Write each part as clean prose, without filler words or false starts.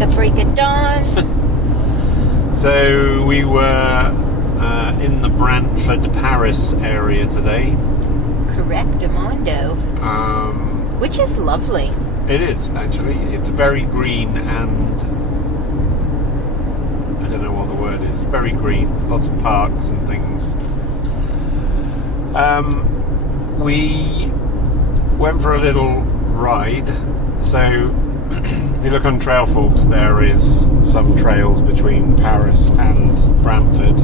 the freak of dawn. So we were in the Brantford, Paris area today. Correctamundo. Which is lovely. It is, actually. It's very green and... I don't know what the word is. Very green. Lots of parks and things. We went for a little ride. So, if you look on Trailforks, there is some trails between Paris and Brantford.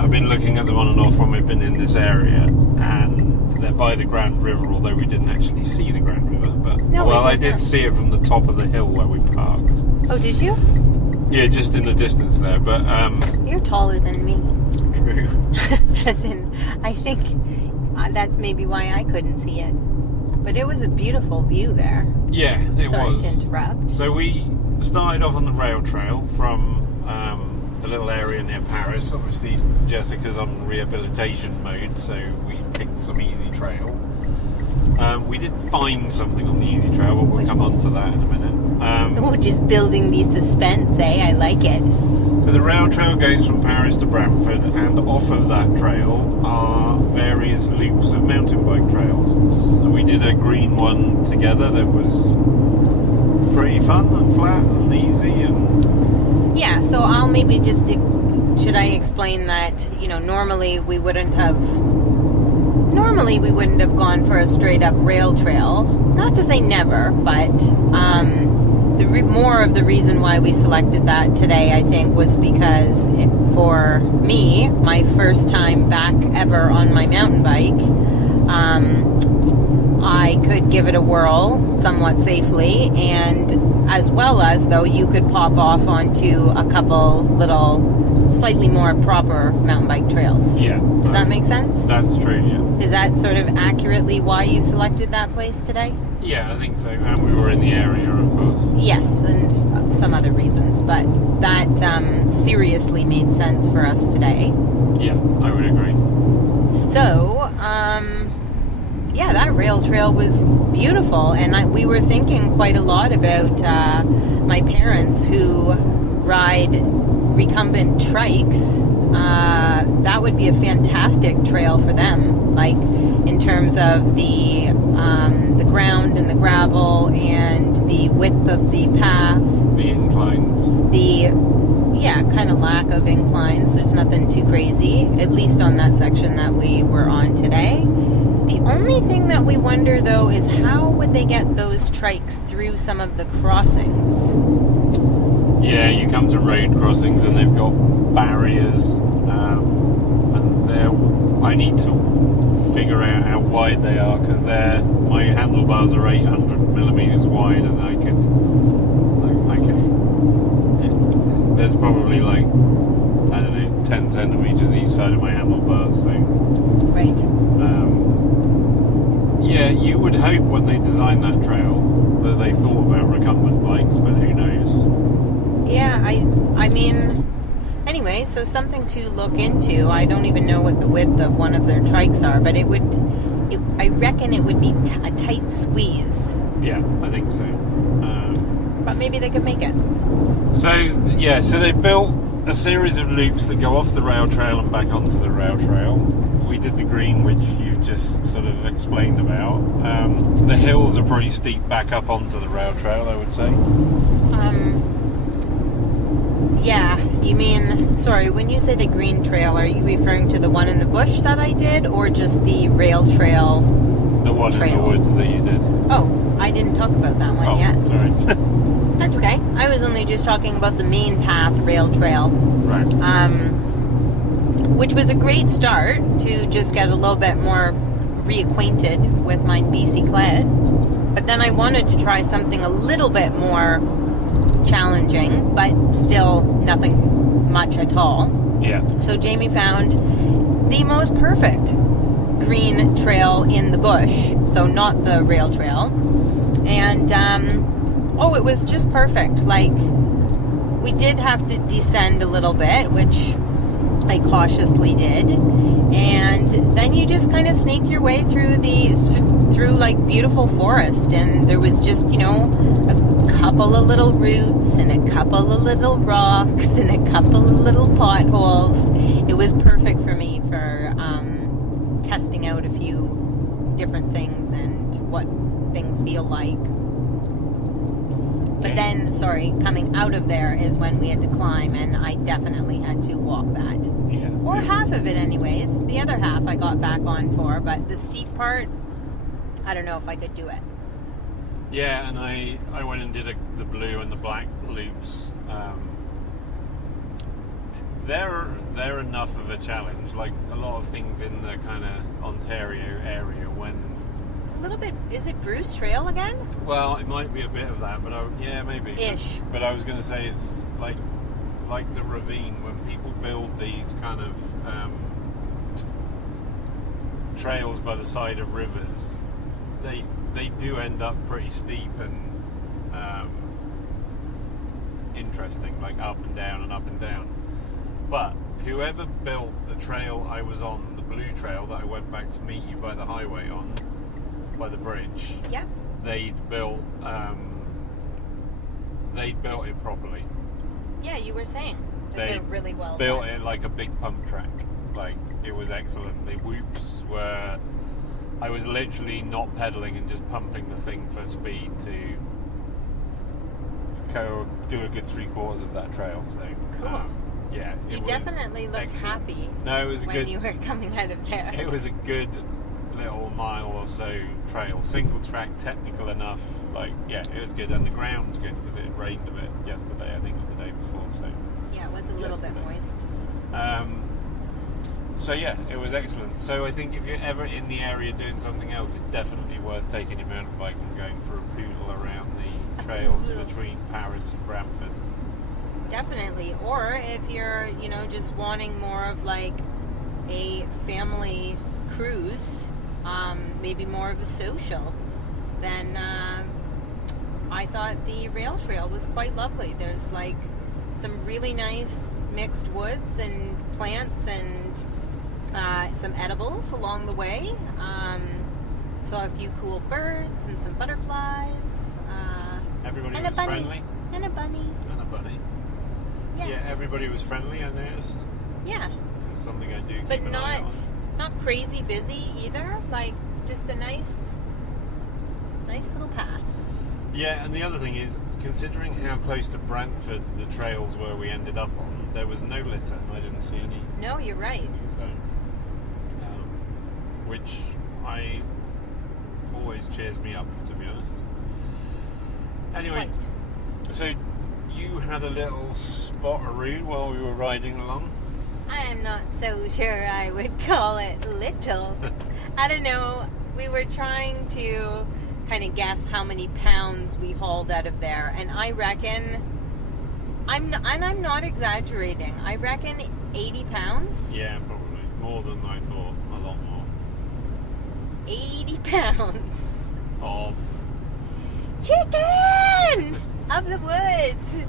I've been looking at them on and off when we've been in this area, and they're by the Grand River, although we didn't actually see the Grand River. But I did see it from the top of the hill where we parked. Oh, did you? Yeah, just in the distance there. But you're taller than me. True. As in, I think that's maybe why I couldn't see it. But it was a beautiful view there. Yeah, it was. Sorry to interrupt. So we started off on the rail trail from a little area near Paris. Obviously, Jessica's on rehabilitation mode, so we picked some easy trail. We did find something on the easy trail, but we'll come on to that in a minute. Just building the suspense, eh? I like it. So the rail trail goes from Paris to Brantford, and off of that trail are various loops of mountain bike trails. So we did a green one together that was pretty fun and flat and easy. And yeah, so I'll maybe just... Should I explain that, normally we wouldn't have gone for a straight up rail trail. Not to say never, but more of the reason why we selected that today, I think, was because for me, my first time back ever on my mountain bike, I could give it a whirl somewhat safely, and as well as, though, you could pop off onto a couple little slightly more proper mountain bike trails. Yeah. Does that make sense? That's true, yeah. Is that sort of accurately why you selected that place today? Yeah, I think so. And we were in the area, of course. Yes, and some other reasons, but that seriously made sense for us today. Yeah, I would agree. So, yeah, that rail trail was beautiful, and we were thinking quite a lot about my parents who ride recumbent trikes. That would be a fantastic trail for them, like in terms of the ground and the gravel and the width of the path. The inclines. Kind of lack of inclines. There's nothing too crazy, at least on that section that we were on today. The only thing that we wonder, though, is how would they get those trikes through some of the crossings? Yeah, you come to road crossings and they've got barriers, and I need to figure out how wide they are, because my handlebars are 800 millimeters wide, and there's probably 10 centimeters each side of my handlebars. So right. Yeah, you would hope when they designed that trail that they thought about recumbent bikes, but who knows? Yeah, I mean, anyway, so something to look into. I don't even know what the width of one of their trikes are, but I reckon it would be a tight squeeze. Yeah, I think so. But maybe they could make it. So they built a series of loops that go off the rail trail and back onto the rail trail. We did the green, which you've just sort of explained about. The hills are pretty steep back up onto the rail trail, I would say. Yeah, you mean, sorry, when you say the green trail, are you referring to the one in the bush that I did, or just the rail trail? The one in the woods that you did. Oh, I didn't talk about that one yet. Sorry. That's okay. I was only just talking about the main path rail trail. Right. Which was a great start to just get a little bit more reacquainted with my BC Cled. But then I wanted to try something a little bit more challenging, but still nothing much at all. Yeah. So Jamie found the most perfect green trail in the bush, so not the rail trail. And it was just perfect. Like, we did have to descend a little bit, which I cautiously did, and then you just kind of sneak your way through through like beautiful forest, and there was just, you know, a couple of little roots and a couple of little rocks and a couple of little potholes. It was perfect for me for testing out a few different things and what things feel like. But then, coming out of there is when we had to climb, and I definitely had to walk that. Yeah. Or half of it anyways. The other half I got back on for, but the steep part, I don't know if I could do it. Yeah, and I went and did the blue and the black loops. They're enough of a challenge. Like a lot of things in the kind of Ontario area when... It's a little bit... Is it Bruce Trail again? Well, it might be a bit of that, but yeah, maybe. Ish. But I was going to say it's like the ravine when people build these kind of trails by the side of rivers. They do end up pretty steep and interesting, like up and down and up and down. But whoever built the trail I was on, the blue trail that I went back to meet you by the highway on, by the bridge, Yeah. they'd built it properly. Yeah, you were saying that they're really well built done. it like a big pump track. Like it was excellent. The whoops were... I was literally not pedaling and just pumping the thing for speed to go do a good 3/4 of that trail. So Cool. yeah, You was definitely looked excellent. happy No, it was a when good. you were coming out of there. It was a good little mile or so trail, single track, technical enough. Like yeah, it was good, and the ground's good because it rained a bit yesterday, I think, or the day before. So Yeah, it was a little bit moist. So yeah, it was excellent. So I think if you're ever in the area doing something else, it's definitely worth taking your mountain bike and going for a poodle around the trails between Paris and Brantford. Definitely. Or if you're, you know, just wanting more of like a family cruise, maybe more of a social, then I thought the rail trail was quite lovely. There's like some really nice mixed woods and plants and some edibles along the way. Saw a few cool birds and some butterflies. Everybody And was a bunny. friendly. And a bunny. And a bunny. Yes. Yeah, everybody was friendly, I noticed. Yeah. This is something I do keep But an eye on. not crazy busy either. Like just a nice little path. Yeah, and the other thing is, considering how close to Brantford the trails were we ended up on, there was no litter. I didn't see any. No, you're right. So, which I always cheers me up, to be honest. Anyway, Right. so you had a little spot-a-roo while we were riding along. I am not so sure I would call it little. I don't know. We were trying to kind of guess how many pounds we hauled out of there, and I reckon I'm not exaggerating. I reckon 80 pounds. Yeah, probably more than I thought. A lot more. 80 pounds. Of Chicken of the woods.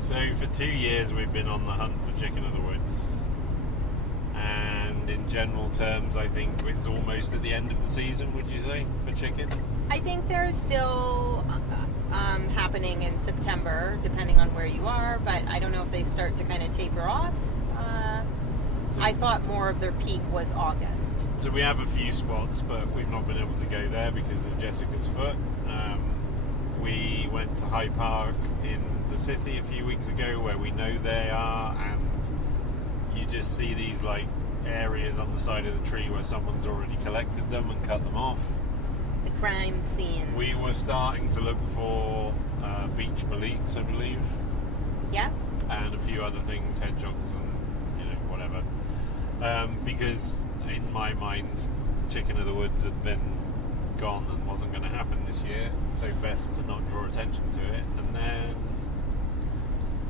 So for 2 years we've been on the hunt for chicken of the woods, and in general terms I think it's almost at the end of the season, would you say, for chicken? I think they're still happening in September, depending on where you are, but I don't know if they start to kind of taper off. I thought more of their peak was August. So we have a few spots, but we've not been able to go there because of Jessica's foot. We went to High Park in the city a few weeks ago where we know they are, and you just see these like areas on the side of the tree where someone's already collected them and cut them off. The crime scenes. We were starting to look for beach boletes, I believe, Yeah. and a few other things, hedgehogs and whatever, because in my mind chicken of the woods had been gone and wasn't going to happen this year, so best to not draw attention to it. And then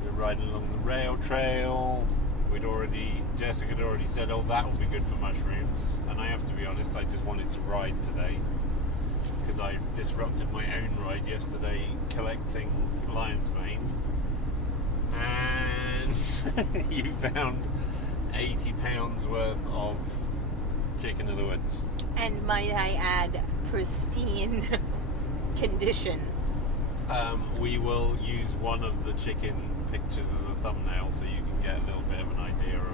we were riding along the rail trail. Jessica had already said, oh, that will be good for mushrooms, and I have to be honest, I just wanted to ride today because I disrupted my own ride yesterday collecting lion's mane, and you found 80 pounds worth of chicken of the woods. And might I add, pristine condition. We will use one of the chicken pictures as a thumbnail so you can get a little bit of an idea of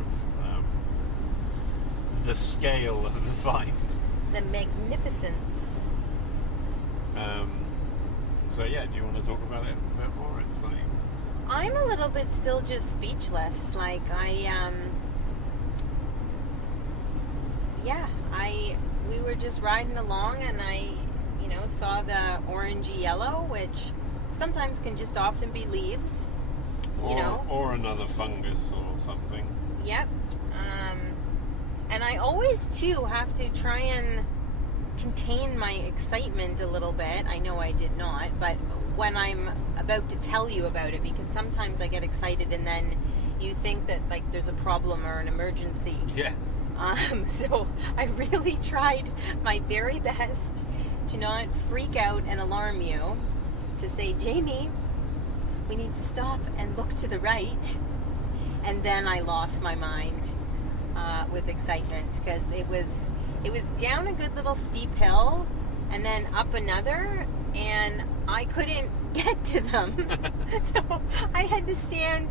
the scale of the find. The magnificence. So yeah, do you want to talk about it a bit more? It's like... I'm a little bit still just speechless. Like, we were just riding along and I, saw the orangey yellow, which sometimes can just often be leaves, or another fungus or something. Yep. And I always too have to try and contain my excitement a little bit. I know I did not, but when I'm about to tell you about it, because sometimes I get excited and then you think that like there's a problem or an emergency. Yeah. So I really tried my very best to not freak out and alarm you, to say, Jamie, we need to stop and look to the right. And then I lost my mind with excitement, because it was down a good little steep hill and then up another, and I couldn't get to them. So I had to stand,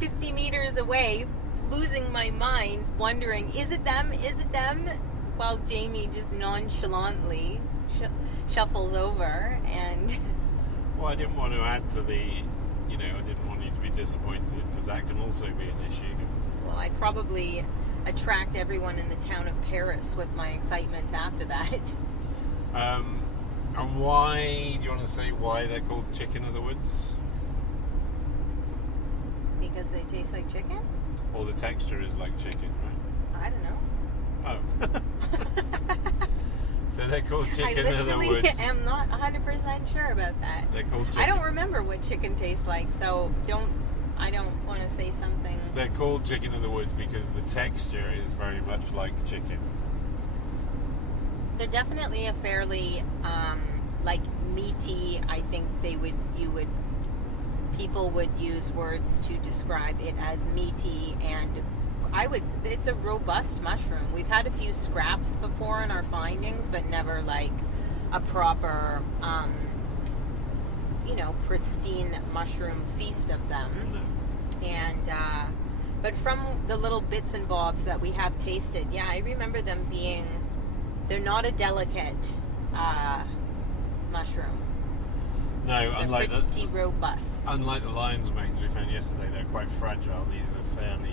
50 meters away, losing my mind, wondering, is it them? Is it them? While Jamie just nonchalantly shuffles over. And well, I didn't want to add to the, I didn't want you to be disappointed, because that can also be an issue. Well, I probably attract everyone in the town of Paris with my excitement after that. And why, do you want to say why they're called chicken of the woods? Because they taste like chicken? Or the texture is like chicken, right? I don't know. Oh. So they're called chicken of the woods. I am not 100% sure about that. They're called chicken. I don't remember what chicken tastes like, so I don't want to say something. They're called chicken of the woods because the texture is very much like chicken. They're definitely a fairly meaty. I think people would use words to describe it as meaty, and it's a robust mushroom. We've had a few scraps before in our findings, but never like a proper pristine mushroom feast of them. No. And but from the little bits and bobs that we have tasted, yeah, I remember them being, they're not a delicate mushroom. No, they're unlike pretty robust. Unlike the lion's manes we found yesterday, they're quite fragile. These are fairly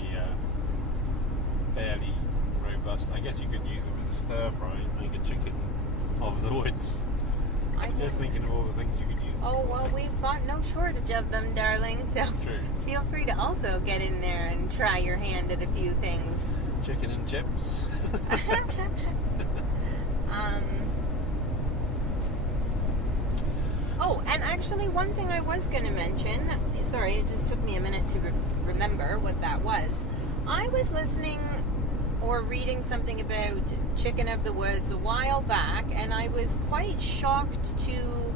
robust. I guess you could use them in a stir fry and make a chicken of the woods. I'm just thinking of all the things you could use them for. Well, we've got no shortage of them, darling, so True. Feel free to also get in there and try your hand at a few things. Chicken and chips. Oh, and actually one thing I was going to mention, sorry, it just took me a minute to remember what that was. I was listening or reading something about chicken of the woods a while back, and I was quite shocked to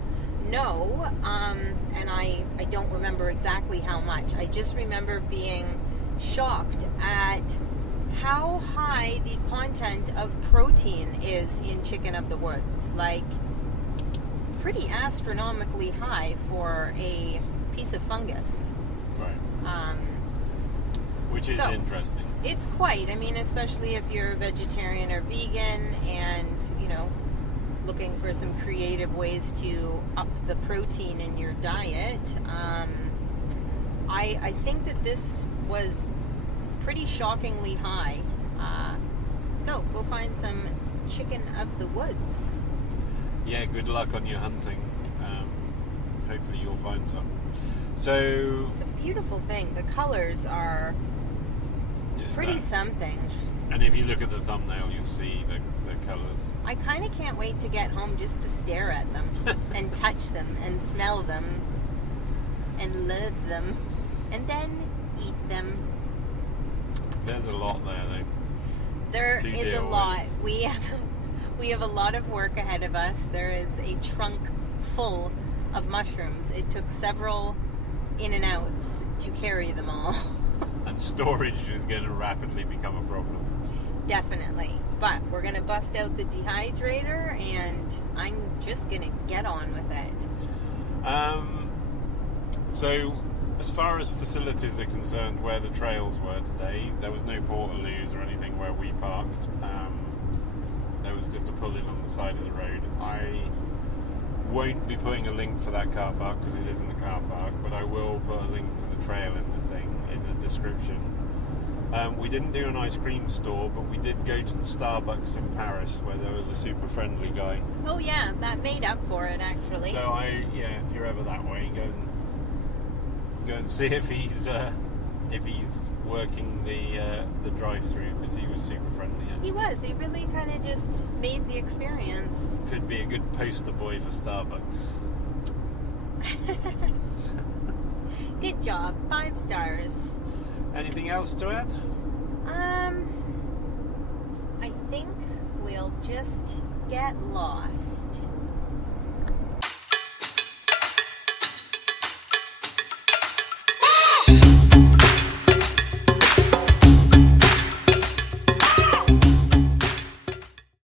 know, and I don't remember exactly how much. I just remember being shocked at how high the content of protein is in chicken of the woods. Like, pretty astronomically high for a piece of fungus. Right. Which is interesting. It's quite. I mean, especially if you're vegetarian or vegan and, looking for some creative ways to up the protein in your diet. I think that this was pretty shockingly high. So go find some chicken of the woods. Yeah, good luck on your hunting. Hopefully you'll find some. So it's a beautiful thing. The colors are pretty something. And if you look at the thumbnail, you'll see the colours. I kind of can't wait to get home just to stare at them and touch them and smell them and love them and then eat them. There's a lot there, though. There is a lot. We have a lot of work ahead of us. There is a trunk full of mushrooms. It took several in and outs to carry them all. And storage is going to rapidly become a problem. definitely. But we're gonna bust out the dehydrator, and I'm just gonna get on with it. So, as far as facilities are concerned, where the trails were today, there was no portaloos or anything where we parked. There was just a pull-in on the side of the road. I won't be putting a link for that car park because it isn't the car park, but I will put a link for the trail in the description. We didn't do an ice cream store, but we did go to the Starbucks in Paris where there was a super friendly guy. Oh yeah, that made up for it actually. So if you're ever that way, go and see if he's working the drive-through, because he was super friendly. Actually. He was. He really kind of just made the experience. Could be a good poster boy for Starbucks. Good job. 5 stars. Anything else to add? I think we'll just get lost.